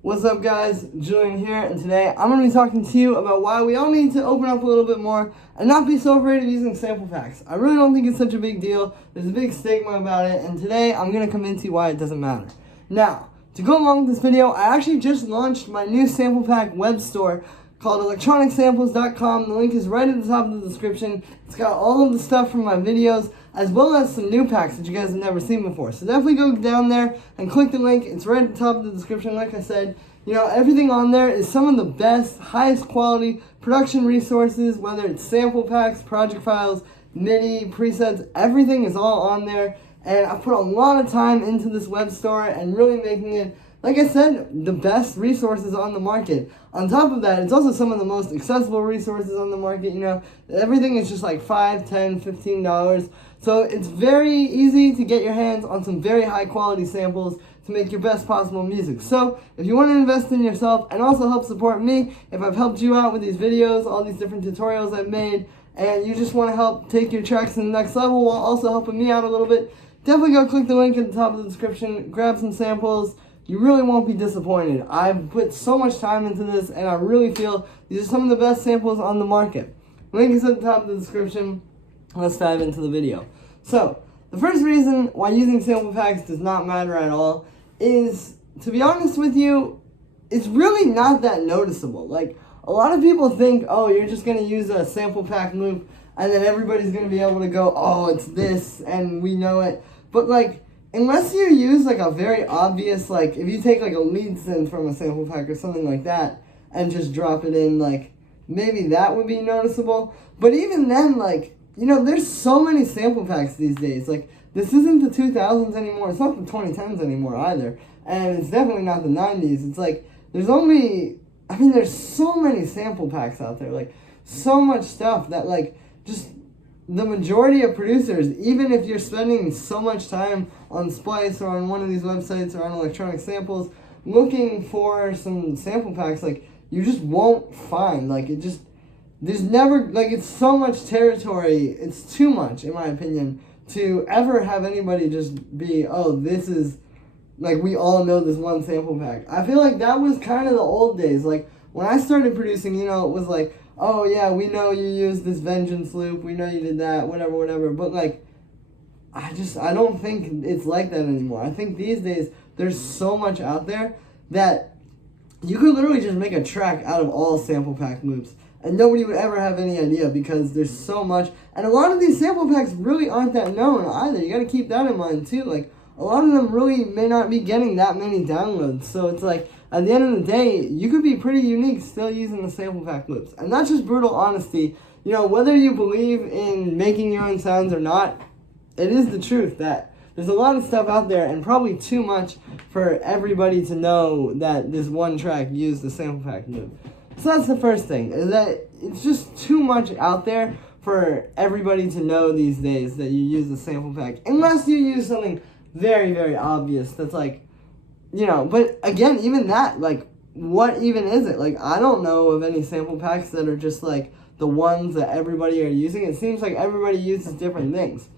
What's up guys, Julian here, and today I'm going to be talking to you about why we all need to open up a little bit more and not be so afraid of using sample packs. I really don't think it's such a big deal. There's a big stigma about it, and today I'm going to convince you why it doesn't matter. Now, to go along with this video, I actually just launched my new sample pack web store called electronicsamples.com. The link is right at the top of the description. It's got all of the stuff from my videos, as well as some new packs that you guys have never seen before. So definitely go down there and click the link. It's right at the top of the description. Like I said, everything on there is some of the best, highest quality production resources, whether it's sample packs, project files, MIDI, presets, everything is all on there. And I put a lot of time into this web store and really making it, like I said, the best resources on the market. On top of that, it's also some of the most accessible resources on the market. Everything is just like $5, $10, $15. So it's very easy to get your hands on some very high quality samples to make your best possible music. So if you want to invest in yourself and also help support me, if I've helped you out with these videos, all these different tutorials I've made, and you just want to help take your tracks to the next level while also helping me out a little bit, definitely go click the link at the top of the description, grab some samples. You really won't be disappointed. I've put so much time into this, and I really feel these are some of the best samples on the market. Link is at the top of the description. Let's dive into the video. So, the first reason why using sample packs does not matter at all is, to be honest with you, it's really not that noticeable. Like, a lot of people think, oh, you're just going to use a sample pack loop, and then everybody's going to be able to go, oh, it's this, and we know it. But, like, unless you use like a very obvious, like if you take like a lead synth from a sample pack or something like that and just drop it in, like maybe that would be noticeable. But even then, like, there's so many sample packs these days. Like, this isn't the 2000s anymore. It's not the 2010s anymore either. And it's definitely not the 90s. It's like, there's so many sample packs out there. Like, so much stuff that, like, just the majority of producers, even if you're spending so much time on Splice or on one of these websites or on Electronic Samples looking for some sample packs, like, you just won't find, like, there's never, like, it's so much territory, it's too much, in my opinion, to ever have anybody just be, oh, this is, like, we all know this one sample pack. I feel like that was kind of the old days. Like, when I started producing, it was like, oh yeah, we know you used this vengeance loop, we know you did that, whatever, but like, I don't think it's like that anymore. I think these days, there's so much out there that you could literally just make a track out of all sample pack loops, and nobody would ever have any idea because there's so much, and a lot of these sample packs really aren't that known either. You gotta keep that in mind too. Like, a lot of them really may not be getting that many downloads, so it's like, at the end of the day, you could be pretty unique still using the sample pack loops. And that's just brutal honesty. Whether you believe in making your own sounds or not, it is the truth that there's a lot of stuff out there, and probably too much for everybody to know that this one track used the sample pack loop. So that's the first thing, is that it's just too much out there for everybody to know these days that you use the sample pack. Unless you use something very, very obvious that's like, but again, even that, like, what even is it? Like, I don't know of any sample packs that are just, like, the ones that everybody are using. It seems like everybody uses different things.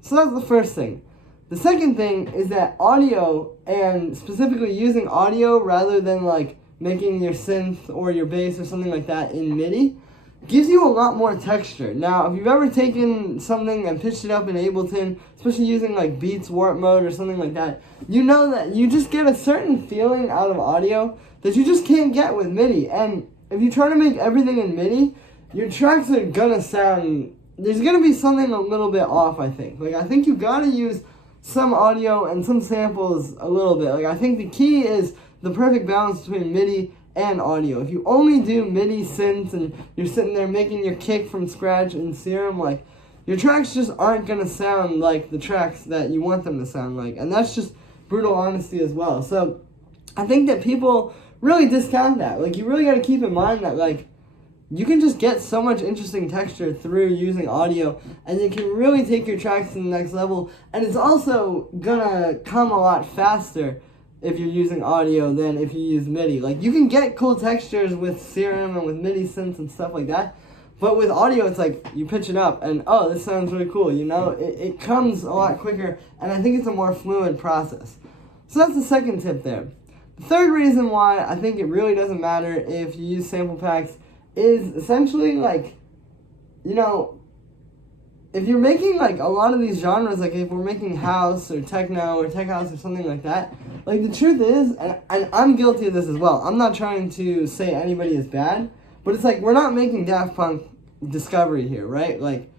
So that's the first thing. The second thing is that audio, and specifically using audio rather than, like, making your synth or your bass or something like that in MIDI, gives you a lot more texture. Now, if you've ever taken something and pitched it up in Ableton, especially using like Beats Warp Mode or something like that, you know that you just get a certain feeling out of audio that you just can't get with MIDI. And if you try to make everything in MIDI, your tracks are gonna sound, there's gonna be something a little bit off, I think. Like, I think you gotta use some audio and some samples a little bit. Like, I think the key is the perfect balance between MIDI and audio. If you only do MIDI synths and you're sitting there making your kick from scratch in Serum, like, your tracks just aren't gonna sound like the tracks that you want them to sound like. And that's just brutal honesty as well. So I think that people really discount that. Like, you really gotta keep in mind that, like, you can just get so much interesting texture through using audio, and you can really take your tracks to the next level. And it's also gonna come a lot faster if you're using audio than if you use MIDI. Like, you can get cool textures with Serum and with MIDI synths and stuff like that, but with audio, it's like, you pitch it up, and oh, this sounds really cool, It comes a lot quicker, and I think it's a more fluid process. So that's the second tip there. The third reason why I think it really doesn't matter if you use sample packs is essentially like, you know, if you're making like a lot of these genres, like if we're making house or techno or tech house or something like that, like the truth is, and I'm guilty of this as well, I'm not trying to say anybody is bad, but it's like we're not making Daft Punk Discovery here, right? Like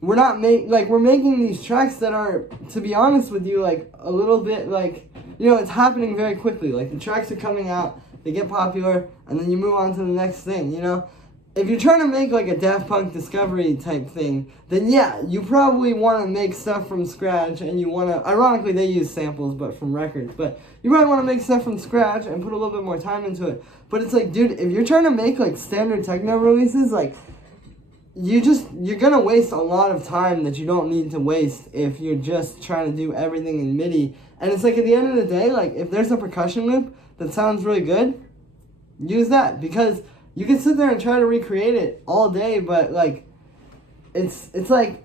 we're making these tracks that are, to be honest with you, like a little bit like, you know, it's happening very quickly. Like the tracks are coming out, they get popular, and then you move on to the next thing, you know? If you're trying to make like a Daft Punk Discovery type thing, then yeah, you probably want to make stuff from scratch, and you want to, ironically they use samples but from records, but you probably want to make stuff from scratch and put a little bit more time into it. But it's like, dude, if you're trying to make like standard techno releases, like you're gonna waste a lot of time that you don't need to waste if you're just trying to do everything in MIDI. And it's like at the end of the day, like if there's a percussion loop that sounds really good, use that, because you can sit there and try to recreate it all day, but like it's like,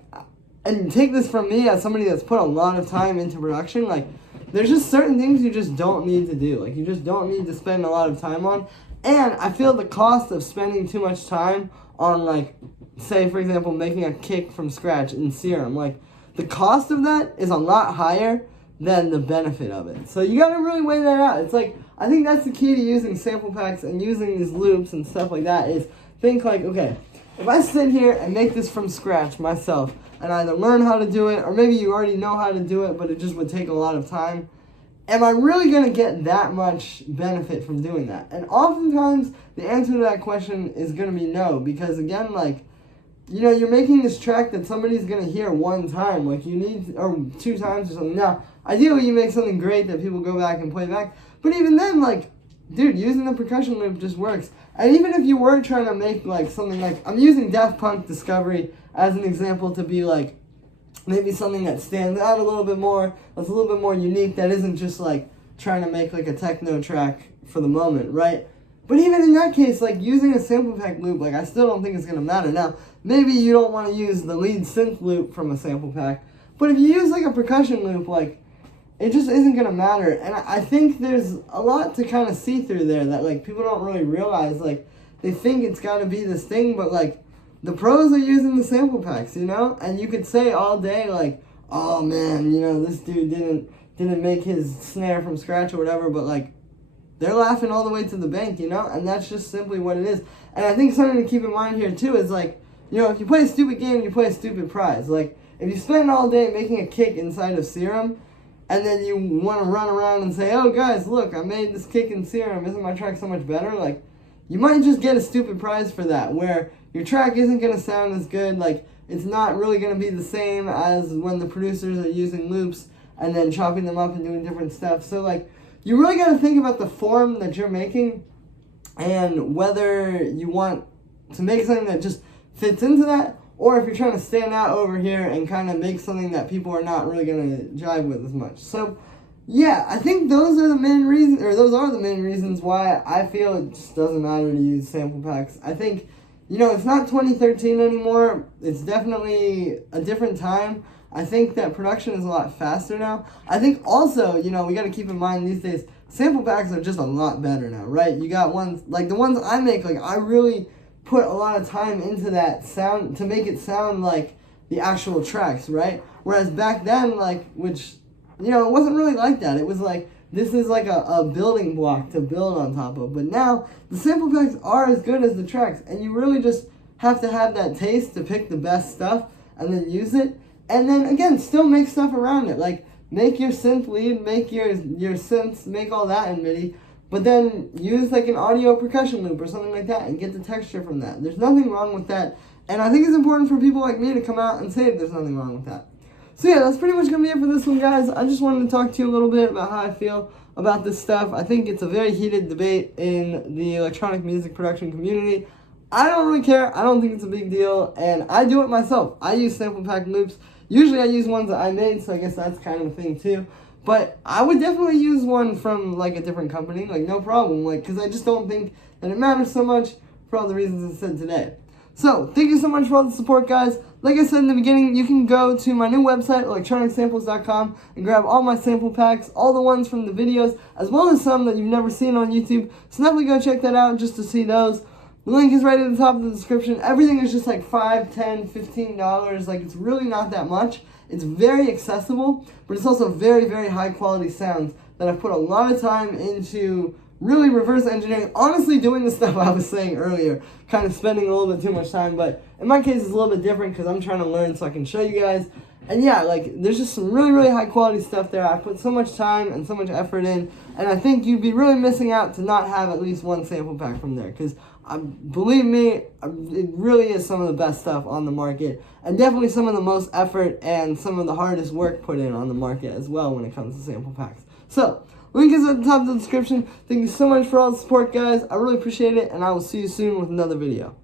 and take this from me as somebody that's put a lot of time into production, like there's just certain things you just don't need to do. Like you just don't need to spend a lot of time on. And I feel the cost of spending too much time on, like, say for example making a kick from scratch in Serum, like the cost of that is a lot higher than the benefit of it. So you gotta really weigh that out. It's like, I think that's the key to using sample packs and using these loops and stuff like that, is think like, okay, if I sit here and make this from scratch myself and either learn how to do it, or maybe you already know how to do it but it just would take a lot of time, am I really going to get that much benefit from doing that? And oftentimes the answer to that question is going to be no, because again, like, you know, you're making this track that somebody's going to hear one time, like you need, or 2 times or something. Now, ideally you make something great that people go back and play back, but even then, like, dude, using the percussion loop just works. And even if you were trying to make like something like, I'm using Daft Punk Discovery as an example to be like, maybe something that stands out a little bit more, that's a little bit more unique, that isn't just like trying to make like a techno track for the moment, right? But even in that case, like using a sample pack loop, like I still don't think it's going to matter. Now, maybe you don't want to use the lead synth loop from a sample pack, but if you use like a percussion loop, like it just isn't going to matter. And I think there's a lot to kind of see through there that like people don't really realize. Like they think it's got to be this thing, but like the pros are using the sample packs, you know? And you could say all day like, oh man, you know, this dude didn't make his snare from scratch or whatever, but like they're laughing all the way to the bank, you know? And that's just simply what it is. And I think something to keep in mind here too is like, you know, if you play a stupid game, you play a stupid prize. Like if you spend all day making a kick inside of Serum, and then you want to run around and say, oh guys, look, I made this kick in Serum, isn't my track so much better? Like, you might just get a stupid prize for that, where your track isn't going to sound as good, like, it's not really going to be the same as when the producers are using loops and then chopping them up and doing different stuff. So, like, you really got to think about the form that you're making and whether you want to make something that just fits into that, or if you're trying to stand out over here and kind of make something that people are not really going to jive with as much. So, yeah, I think those are the main reasons why I feel it just doesn't matter to use sample packs. I think, you know, it's not 2013 anymore. It's definitely a different time. I think that production is a lot faster now. I think also, you know, we got to keep in mind these days, sample packs are just a lot better now, right? You got ones, like the ones I make, like I really put a lot of time into that sound to make it sound like the actual tracks, right? Whereas back then, like, which, you know, it wasn't really like that. It was like, this is like a building block to build on top of. But now, the sample packs are as good as the tracks, and you really just have to have that taste to pick the best stuff and then use it. And then, again, still make stuff around it. Like, make your synth lead, make your synths, make all that in MIDI. But then use like an audio percussion loop or something like that and get the texture from that. There's nothing wrong with that. And I think it's important for people like me to come out and say that there's nothing wrong with that. So yeah, that's pretty much going to be it for this one, guys. I just wanted to talk to you a little bit about how I feel about this stuff. I think it's a very heated debate in the electronic music production community. I don't really care. I don't think it's a big deal. And I do it myself. I use sample pack loops. Usually I use ones that I made, so I guess that's kind of a thing too. But I would definitely use one from, like, a different company, like, no problem, like, because I just don't think that it matters so much for all the reasons I said today. So, thank you so much for all the support, guys. Like I said in the beginning, you can go to my new website, electronicsamples.com, and grab all my sample packs, all the ones from the videos, as well as some that you've never seen on YouTube. So definitely go check that out just to see those. The link is right at the top of the description. Everything is just like $5, $10, $15. Like, it's really not that much. It's very accessible, but it's also very, very high quality sounds that I've put a lot of time into really reverse engineering. Honestly, doing the stuff I was saying earlier, kind of spending a little bit too much time, but in my case, it's a little bit different because I'm trying to learn so I can show you guys. And yeah, like, there's just some really, really high quality stuff there. I put so much time and so much effort in, and I think you'd be really missing out to not have at least one sample pack from there, because believe me, it really is some of the best stuff on the market, and definitely some of the most effort and some of the hardest work put in on the market as well when it comes to sample packs. So, link is at the top of the description. Thank you so much for all the support, guys. I really appreciate it, and I will see you soon with another video.